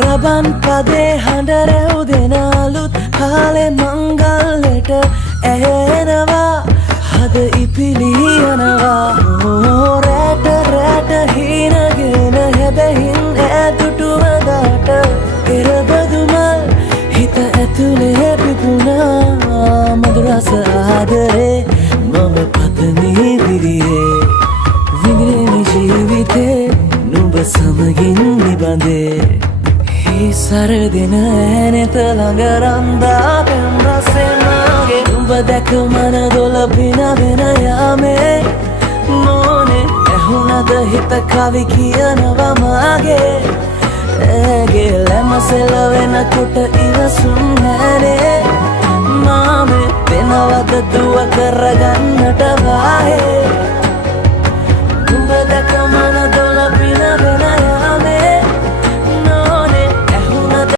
රබන් පදේ හඬ රැව් දෙන අලුත් කාලේ මංගල්ලට ඇහෙනවා හද ඉපිලි යනවා රැට රැට හීනගෙන හැබැහින් ඈදුටුව දාට එරබදුමල් හිත ඇතුලේ පිපුණා මధుරස ආදරේ මම පතමි විරියේ විඳින ජීවිතේ නුඹ සමගින් නිබඳේ සරදින ඇනෙත ළඟ රන්දා පෙම් රසේ මගේ නුඹ දැක මන දොළ පිනවෙන යාමේ නෝනේ ඇහුණද හිත කවි කියනවා මාගේ ඇගේ ලැම සෙලවෙනකොට ඉවසුම් නැනේ මාමේ වෙනවද දුව කරගන්නට වාහේ නුඹ දැක